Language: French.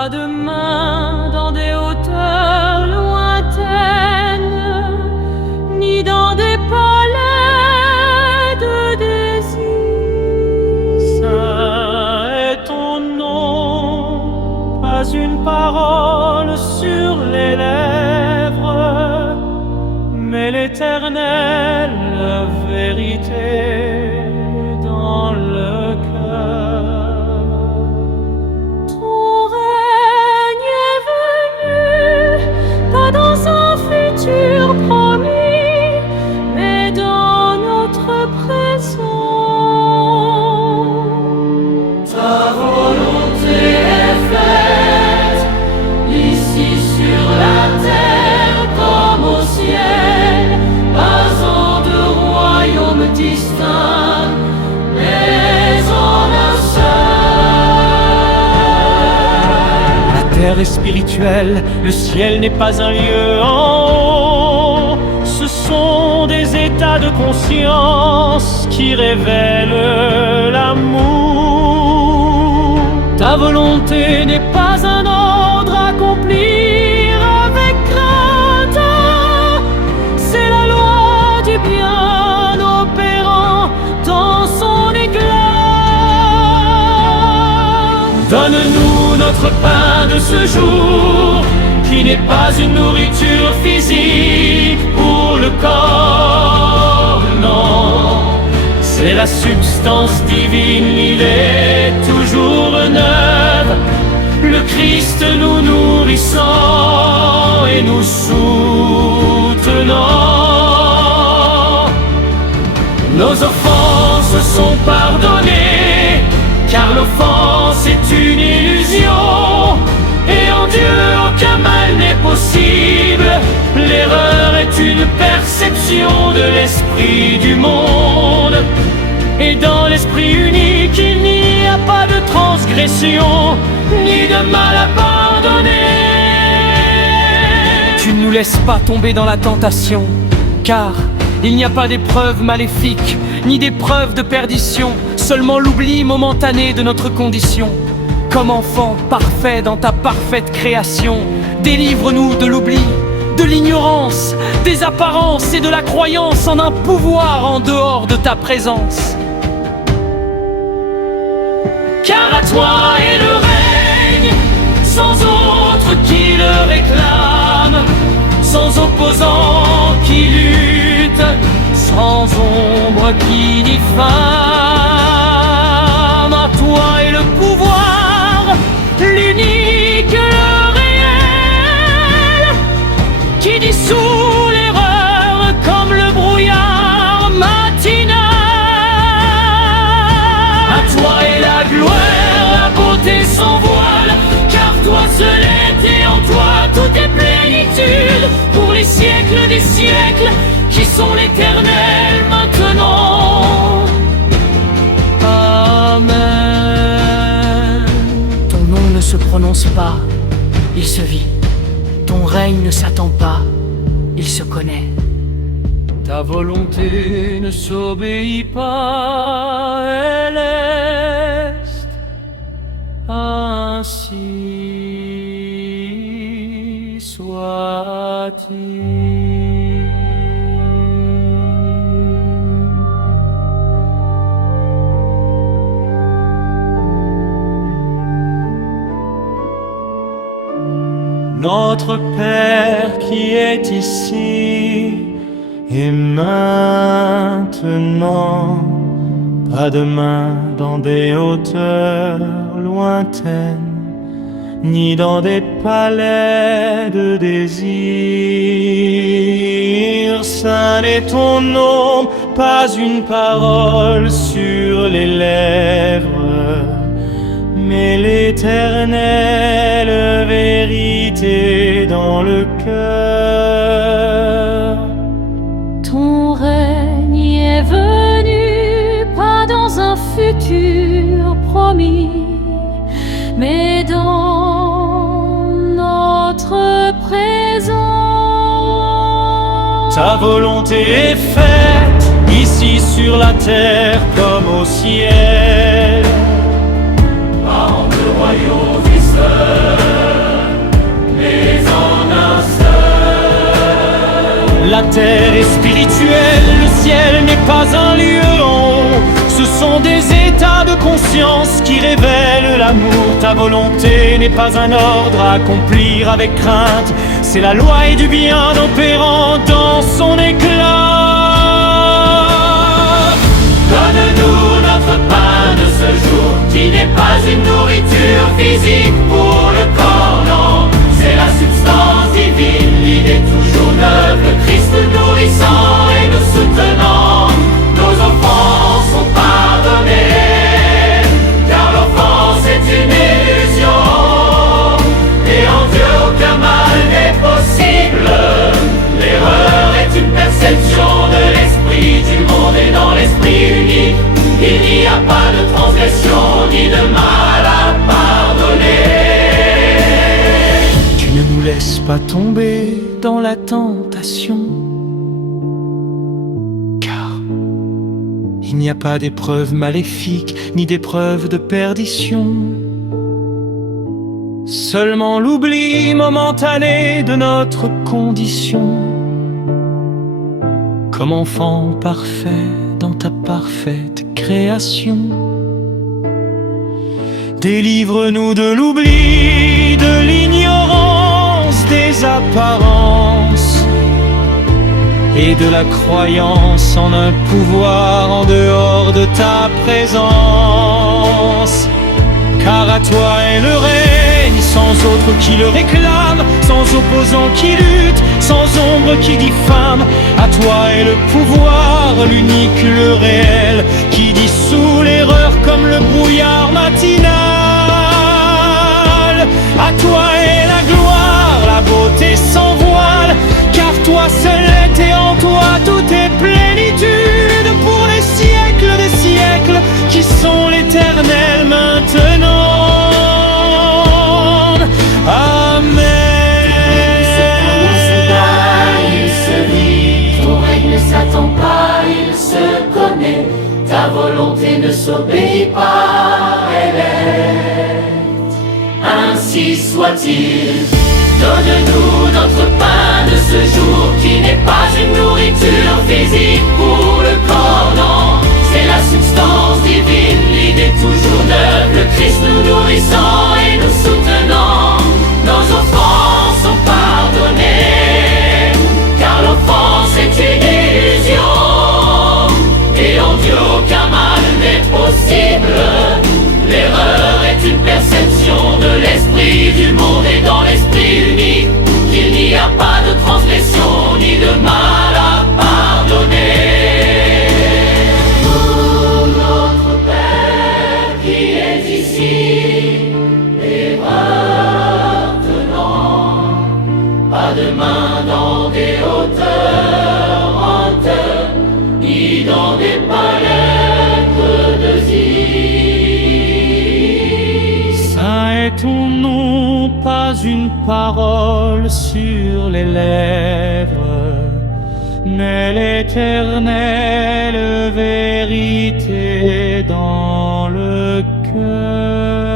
Pas de main dans des hauteurs lointaines, ni dans des palais de désir. Saint est ton nom, pas une parole sur les lèvres, mais l'Éternel, la vérité dans le cœur. Ton règne est venu, pas dans un futur promis, mais dans notre présent. Ta volonté est faite, ici sur la terre comme au ciel, pas en deux royaumes distincts, mais en un seul. La terre est spirituelle, le ciel n'est pas un lieu en haut. Ce sont des états de conscience qui révèlent l'amour. Ta volonté n'est pas un ordre à accomplir avec crainte. C'est la loi du bien opérant dans son éclat. Donne-nous notre pain de ce jour, qui n'est pas une nourriture physique pour le corps, non. C'est la substance divine, il est toujours neuve. Le Christ nous nourrissant et nous soutenant. Nos offenses sont pardonnées, car l'offense est une illusion. Et en Dieu aucun mal n'est possible. L'erreur est une perception de l'esprit du monde. Et dans l'esprit unique il n'y a pas de transgression, ni de mal à pardonner. Tu ne nous laisses pas tomber dans la tentation, car il n'y a pas d'épreuve maléfique, ni d'épreuve de perdition, seulement l'oubli momentané de notre condition. Comme enfant parfait dans ta parfaite création, délivre-nous de l'oubli, de l'ignorance, des apparences et de la croyance en un pouvoir en dehors de ta présence. Car à toi est le règne, sans autre qui le réclame, sans opposant qui lutte, sans ombre qui diffame. À toi est le pouvoir, l'unique, le réel, qui dissout l'erreur comme le brouillard matinal. À toi est la gloire, la beauté sans voile, car toi seul est et en toi tout est plénitude, pour les siècles des siècles, qui sont l'éternel maintenant. Amen. Ton nom ne se prononce pas, il se vit. Ton règne ne s'attend pas, il se connaît. Ta volonté ne s'obéit pas, elle est ainsi soit-il. Notre Père qui est ici et maintenant, pas de main dans des hauteurs lointaines, ni dans des palais de désir. Saint est ton nom, pas une parole sur les lèvres, mais l'éternelle vérité dans le cœur. Ton règne est venu, pas dans un futur promis, mais dans notre présent. Ta volonté est faite, ici sur la terre comme au ciel. Pas en deux royaumes distincts, La terre est spirituelle, le ciel n'est pas un lieu en haut. Ce sont des états de conscience qui révèlent l'amour. Ta volonté n'est pas un ordre à accomplir avec crainte. C'est la loi et du bien opérant dans son éclat. Donne-nous notre pain de ce jour, qui n'est pas une nourriture physique pour le corps, non. C'est la substance divine, l'idée toujours neuve, le Christ nourrissant et nous soutenant. Nos offenses sont pardonnées, car l'offense est une illusion, et en Dieu aucun mal n'est possible. L'erreur est une perception de l'esprit du monde, et dans l'esprit unique, il n'y a pas de transgression ni de mal à pardonner. Tu ne nous laisses pas tomber dans la tentation, car il n'y a pas d'épreuve maléfique ni d'épreuve de perdition. Seulement l'oubli momentané de notre condition. Comme enfant parfait dans ta parfaite création, délivre-nous de l'oubli, de l'ignorance des apparences et de la croyance en un pouvoir en dehors de ta présence. Car à toi est le règne, sans autre qui le réclame, sans opposant qui lutte, sans ombre qui diffame. À toi est le pouvoir, l'unique, le réel, qui dissout l'erreur comme le brouillard matinal. À toi est la gloire, la beauté sans voile, car toi seul est et en toi tout est plénitude pour les siècles des siècles qui sont l'éternel maintenant. Amen. Il se vit, ton règne ne s'attend pas, il se connaît. Ta volonté ne s'obéit pas, elle est. Ainsi soit-il. Donne-nous notre pain de ce jour, qui n'est pas une nourriture physique pour le corps, non. C'est la substance divine, l'idée toujours neuve, le Christ nous nourrissant et nous soutenant. Nos offenses sont pardonnées, car l'offense est une illusion, et en Dieu aucun mal n'est possible. L'erreur est une perception de l'esprit du monde, et dans l'esprit unique, il n'y a pas de transgression ni de mal à pardonner. Pour notre Père qui est ici, et maintenant, pas de main dans des hauteurs honteuses, ni dans des palais de zis. Saint est ton nom, pas une parole sur les lèvres, mais l'éternelle vérité dans le cœur.